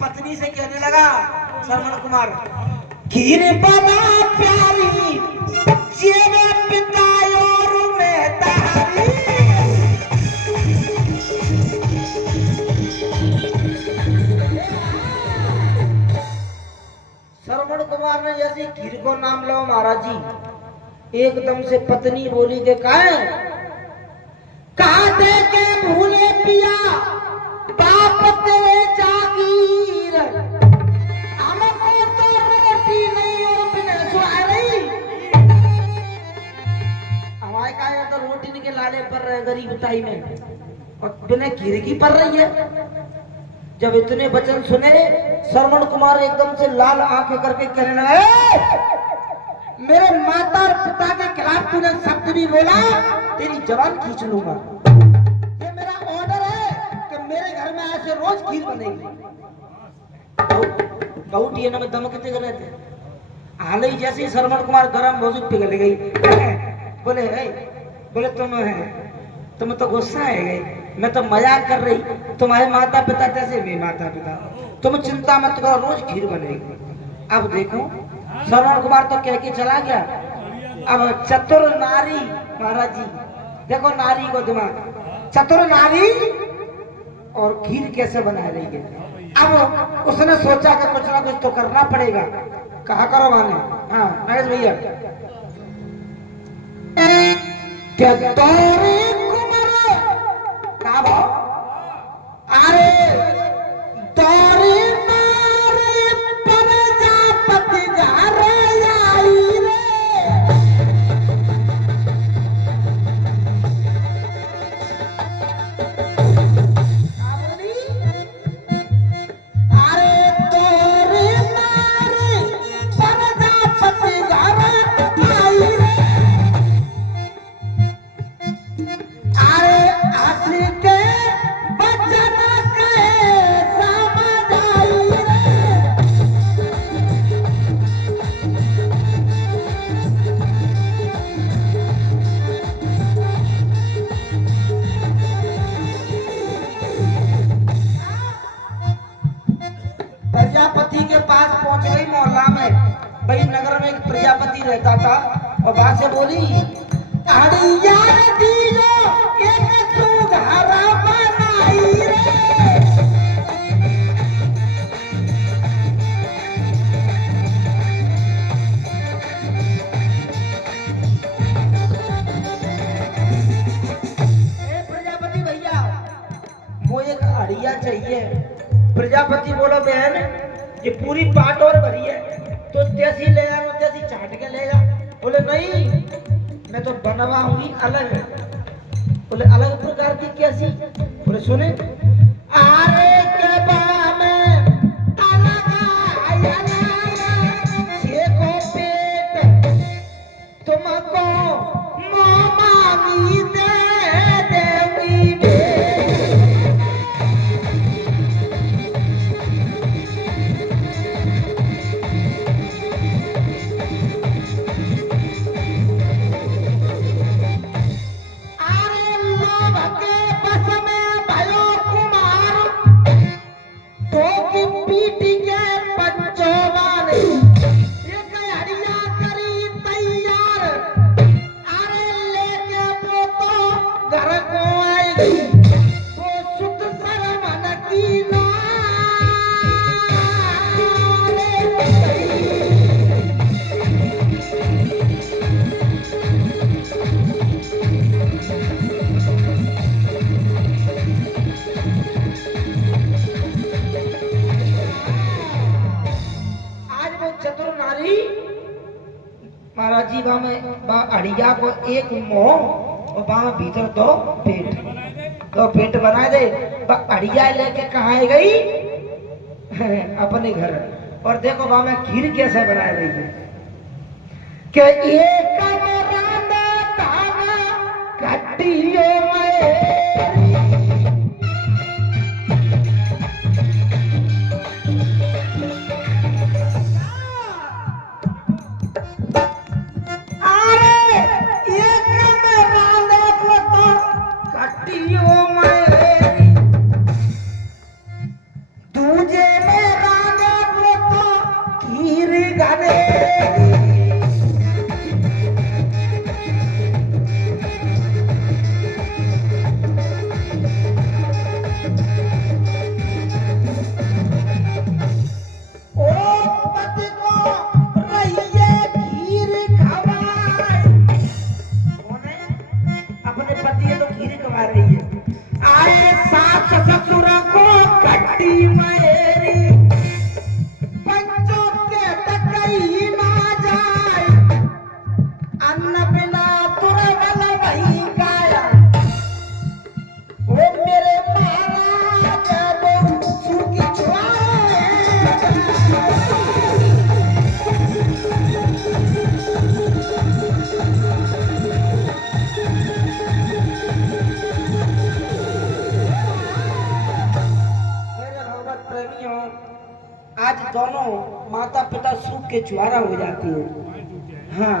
पत्नी से कहने लगा श्रवण कुमार, खीर बना प्यारी जेवे पिता और मैं तारी। श्रवण कुमार ने जैसे खीर को नाम लो महाराज जी, एकदम से पत्नी बोली के कहा दे के भूले पिया बाप तेरे जागीर, हमको तो रोटी नहीं और बिना सोए रही। हमारे का तो रोटी नहीं के लाले पर रहे गरीब ताई में और बिना खीर की पर रही है। जब इतने वचन सुने श्रवण कुमार एकदम से लाल आंखें करके कहने लगा, मेरे माता और पिता के खिलाफ तूने शब्द भी बोला, तेरी जवान खींच लूंगा। ये मेरा ऑर्डर है कि मेरे घर में ऐसे रोज खीर बनेगी। बहुटिया में दमकते कर रहे थे, हाल ही जैसे ही श्रवण कुमार गरम मौजूद पिघल गई। बोले तुम तो गुस्सा है गई, मैं तो मजाक कर रही, तुम्हारे माता पिता जैसे भी माता पिता, तुम चिंता मत करो, रोज खीर बनेगी। अब देखो श्रवण कुमार तो कह के चला गया। अब चतुर नारी महाराज जी, देखो नारी को दिमाग, चतुर नारी और खीर कैसे बना रही है। अब उसने सोचा कि कुछ ना कुछ तो करना पड़ेगा। कहा करो माने, हाँ महेश भैया, क्या तोरे अरे दौरे मारे प्रजापति जा रे आई रे। अरे दौरे मारे प्रजापति जा रे आई रे। अरे हंसी के प्रजापति के पास पहुंच गई। मोहल्ला में भाई नगर में एक प्रजापति रहता था और वहां से बोली, अड़िया दीजो एक सुघरा बनाई रे। प्रजापति भैया वो एक अड़िया चाहिए। प्रजापति बोलो बहन ये पूरी पाट और भरी है, तो तेसी ले आऊं, तेसी चाट के लेगा। बोले नहीं, मैं तो बनवाऊंगी अलग। बोले अलग प्रकार की कैसी? बोले सुने, आरे के बा में अलग को पेट तुमको मामी दे देवी दे। महाराज जी अड़िया को एक मुंह और वहां भीतर दो पेट बना दे। अड़िया लेके कहाँ गई? अपने घर। और देखो वहां में खीर कैसे बना रही है कि एक दूजे में नहीं हो, आज दोनों माता पिता सूख के चुहारा हो जाती है। हाँ,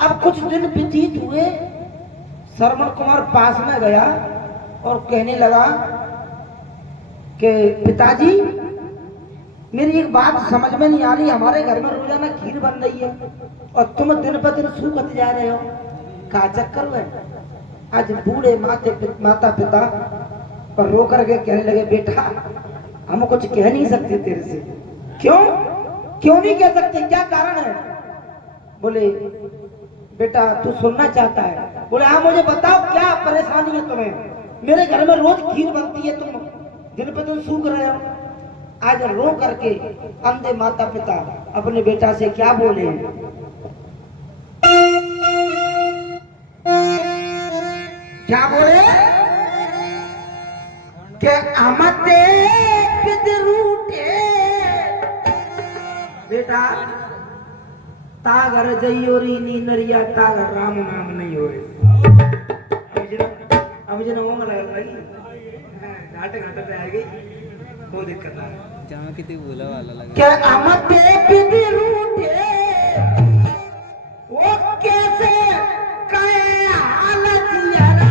अब कुछ दिन व्यतीत हुए, श्रवण कुमार पास में गया और कहने लगा कि पिताजी मेरी एक बात समझ में नहीं आ रही, हमारे घर में रोजाना खीर बन रही है और तुम दिन पर दिन सूखते जा रहे हो, क्या चक्कर है? आज बूढ़े माता पिता पर रो करके कहने लगे बेटा हम कुछ कह नहीं सकते तेरे से। क्यों नहीं कह सकते, क्या कारण है? बोले बेटा तू सुनना चाहता है? बोले हाँ मुझे बताओ क्या परेशानी है तुम्हें, मेरे घर में रोज खीर बनती है, तुम दिन पे दिन सूख रहे हो। आज रो करके अंधे माता पिता अपने बेटा से क्या बोले, क्या बोले कि अमते पितरूटे बेटा तागर जइयोरी नी नरिया तागर राम नाम नहीं हो रे। अब जना वो लगा लगी घाटे घाटे पे आ गई, वो दिक्कत आ रही जहाँ कितनी बोला वाला लगा क्या अमते पितरूटे वो कैसे कहे हालत यारा।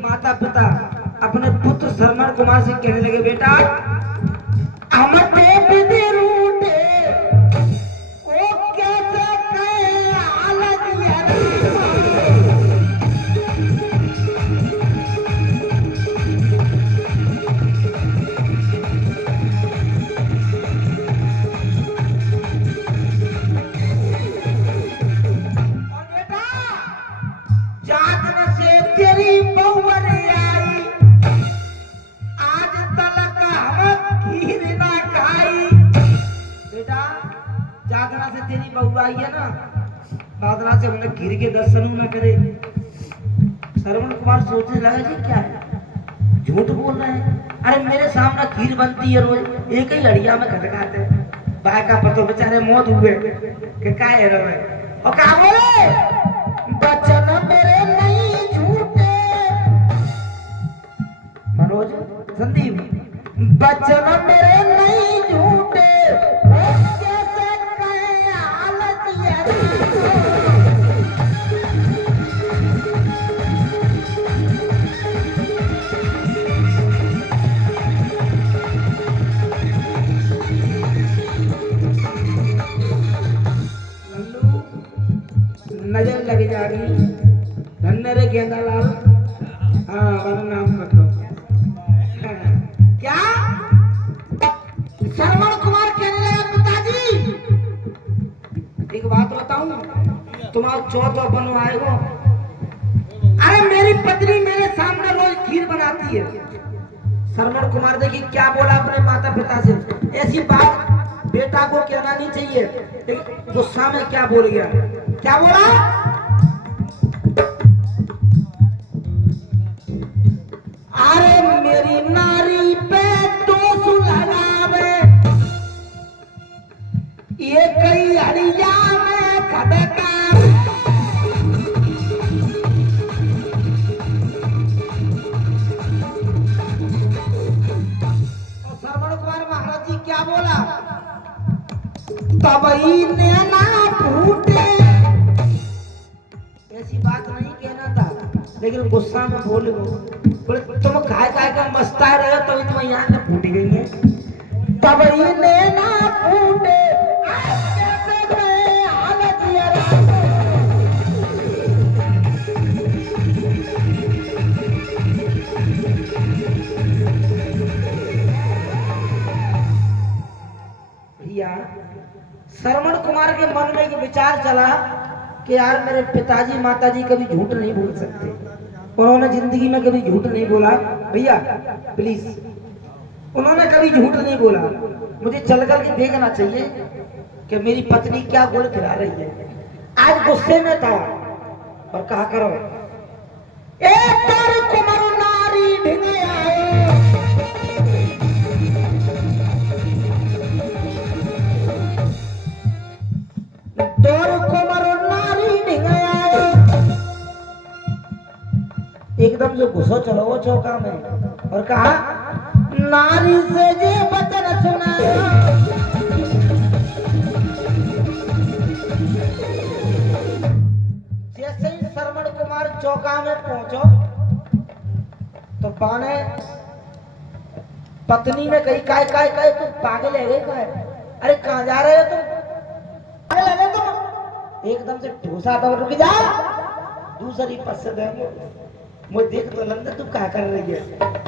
माता पिता अपने पुत्र श्रवण कुमार से कहने लगे बेटा अमते विधि रूटे ओ कैसे कहे हालत और बेटा जात से तेरी बहुवर आई, आज तलक हम खीर ना खाई। बेटा जागना से तेरी बहू आई है ना, बादला से हमने खीर के दर्शन न करे। श्रवण कुमार सोचने लगा जी क्या है, झूठ बोल रहे हैं, अरे मेरे सामने खीर बनती है रोज, एक ही हड़िया में खटकाते बाय का पतो बेचारे मौत हुए कि क्या है रे और क्या बोले बचन मेरे नहीं झूठे। मनोज संदीप बचन मेरे नहीं झूठे वो कैसे कहे हालत नजर लग जाएगी धन्य रे गेंदा लाल। हाँ मेरा नाम कर दो। क्या श्रवण कुमार कहने लगा पिताजी एक बात बताऊं, तुम्हारा चौथा बनो आएगा, अरे मेरी पत्नी मेरे सामने रोज खीर बनाती है। श्रवण कुमार देखिए क्या बोला अपने माता पिता से, ऐसी बात बेटा को कहना नहीं चाहिए, गुस्सा में क्या बोल गया, क्या बोला अरे मेरी नारी पे दोष लगावे ये कई हड़िया में खटका। और श्रवण कुमार महाराज जी क्या बोला, तबई ने ना फूटे, ऐसी बात नहीं कहना था, लेकिन गुस्सा में बोले बोले तुम खाए खाए का मस्ता रहे हो तभी तुम यहाँ से फूट गई है। तबई ने ना फूटे कैसे गए हालत भैया। श्रवण कुमार के मन में एक विचार चला कि यार मेरे पिताजी माताजी कभी झूठ नहीं बोल सकते, उन्होंने जिंदगी में कभी झूठ नहीं बोला। भैया प्लीज, उन्होंने कभी झूठ नहीं बोला, मुझे चल करके देखना चाहिए कि मेरी पत्नी क्या गुल खिला रही है। आज गुस्से में था और कहा करो एक कुमार नारी ढिंगे आए से घुसो चलो वो चौका में और कहा नारी से जे वचन सुनाया जैसे ही श्रवण कुमार चौका में पहुंचो तो पाने पत्नी ने कही काय काय काय तुम पागल है रे काय अरे कहाँ जा रहे हो तुम पागल है तुम एकदम से ठूसा तो रुक जा दूसरी पसंद है मुझे देख तो लंदन तू क्या कर रही है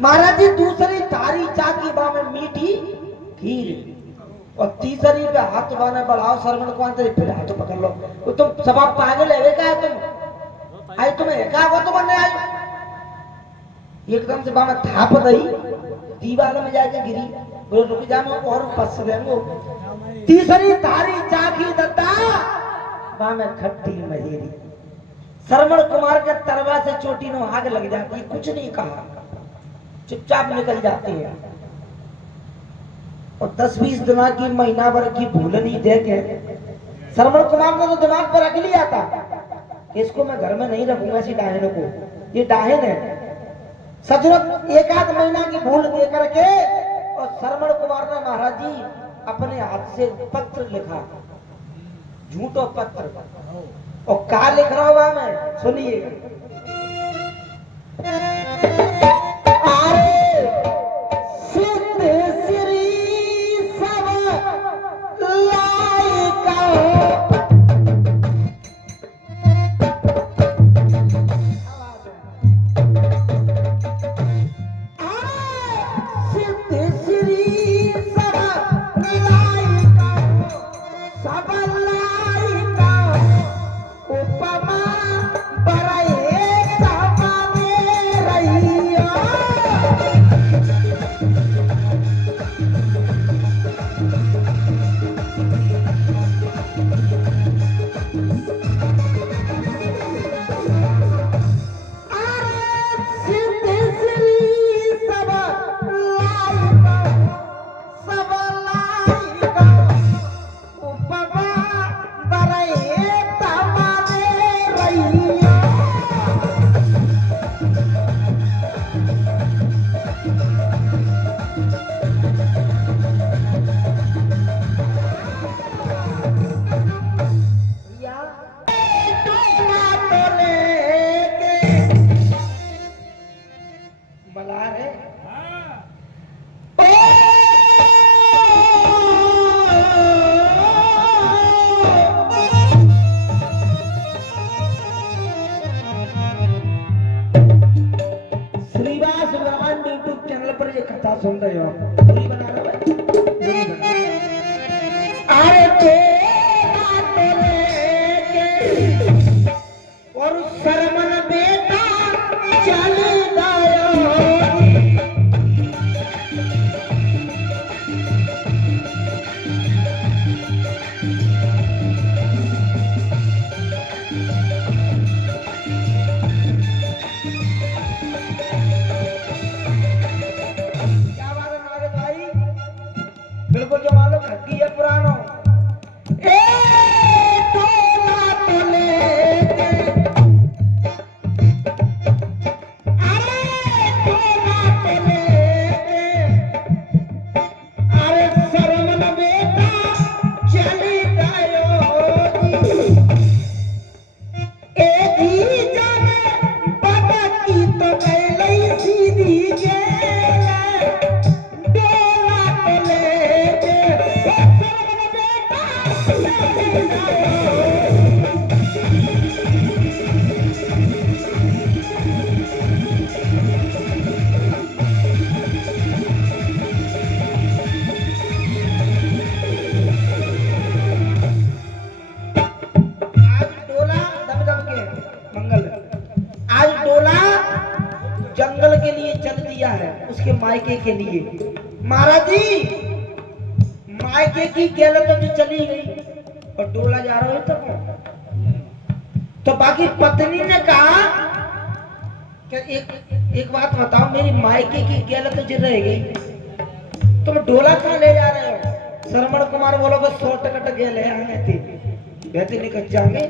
महाराज जी दूसरी थारी चाकी बा में मीठी खीर और तीसरी पे हाथ बाने बढ़ाओ श्रवण को अंदर फिर हाथ पकड़ लो वो तुम सब पागल है क्या तुम आई तुम्हें क्या हो तुम बनने आई एकदम से बामे थाप दई दीवार में जाके गिरी बोलो रुक जा मैं और पस देंगो तीसरी थारी चाकी दत्ता बामे खट्टी मजेरी श्रवण कुमार के तरवा से चोटी नो आग लग जाती कुछ नहीं कहा चुपचाप निकल जाती है और 10-20 दिन की महीना भर की भूल नहीं दे के श्रवण कुमार ने तो दिमाग पर रख लिया था कि इसको मैं घर में नहीं रखूंगा इसी डाहिन को ये डाहिन है सचमुच एक आध महीना की भूल दे करके और श्रवण कुमार ने महाराज जी अपने हाथ से पत्र लिखा झूठो पत्र और क्या लिख रहा हूं मैं सुनिए सुन रहे हो पूरी बना रहा है पूरी बना अरे और शर्मन बेटा चल बिल्कुल जो मालूम खत्ती है पुरानो जंगल के लिए चल दिया है उसके मायके के लिए महाराज जी मायके की गैलत तो चली गई और डोला जा रहा है तो बाकी पत्नी ने कहा कि एक बात बताओ मेरी मायके की गैलत तो रह गई तुम डोला कहाँ ले जा रहे हो श्रवण कुमार बोलो बस 100 टकट गेल है आने थी कहते निकल जाएंगे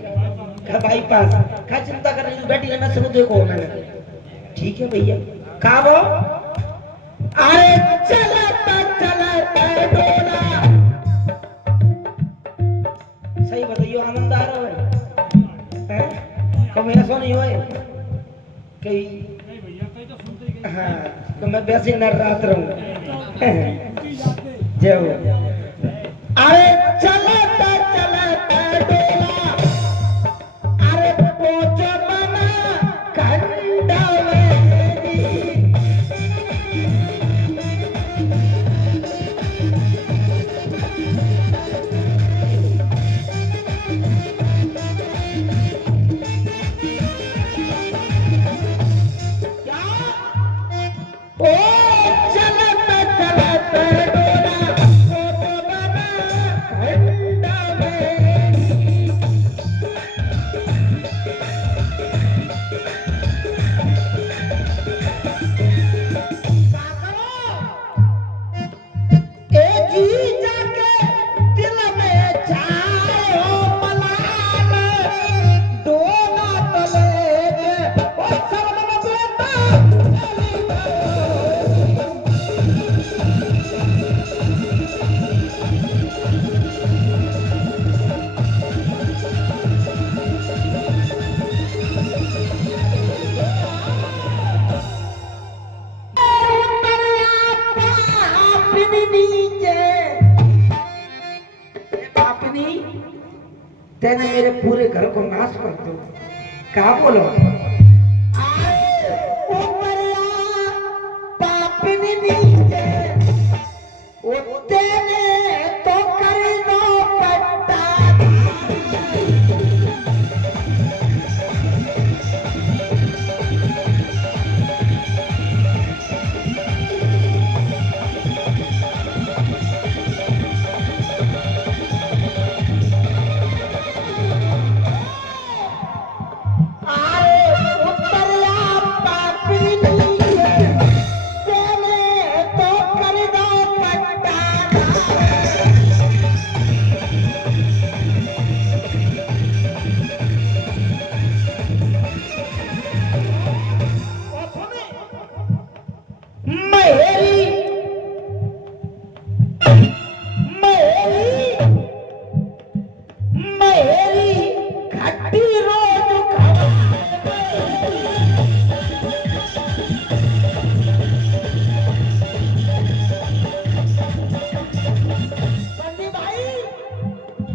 भाई पास क्या चिंता कर रही हूँ बैठी है मैं सुनो देखो मैंने ठीक है भैया। कहा वो? अरे चलता चलता डोला। सही बताइयो, आनंदार हो है? कभी ऐसा नहीं होए कई? हाँ, तो मैं वैसे नर रात रहूं। जय हो। अरे चलता चलता डोला, अरे पहुंचो बना खंडा में। ओ चलता चलता डोला, पहुंचो बना खंडा में। ए जी जाके दिल में छायो मलाल, डोला तले के ओ शरण बेटा। तेने मेरे पूरे घर को नाश कर दो। कहा बोलो? तेने तो कर दो पट्टा।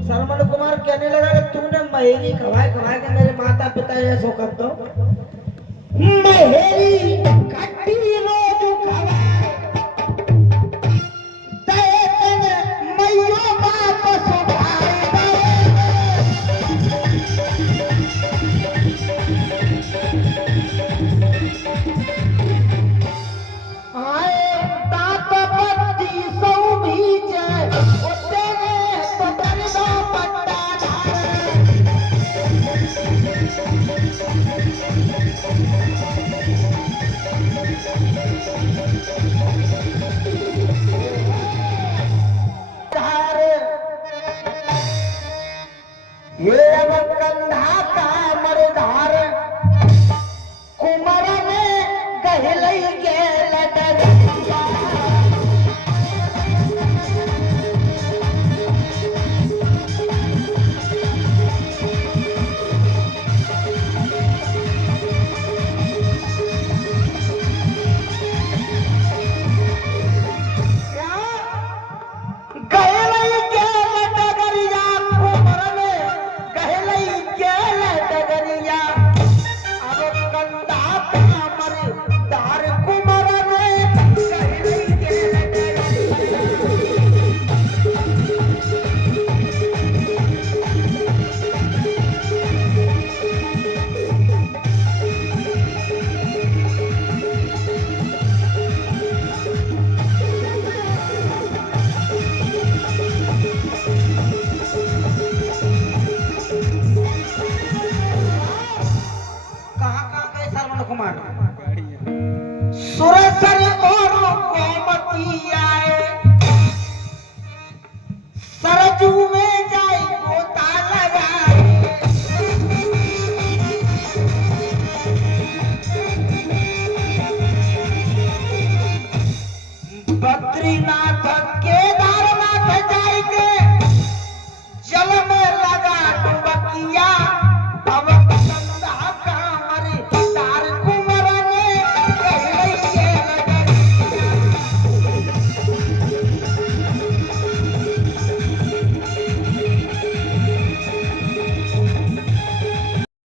श्रवण कुमार कहने लगा कि तूने महेरी खवाए खवाए के मेरे माता पिता ऐसो कर दो।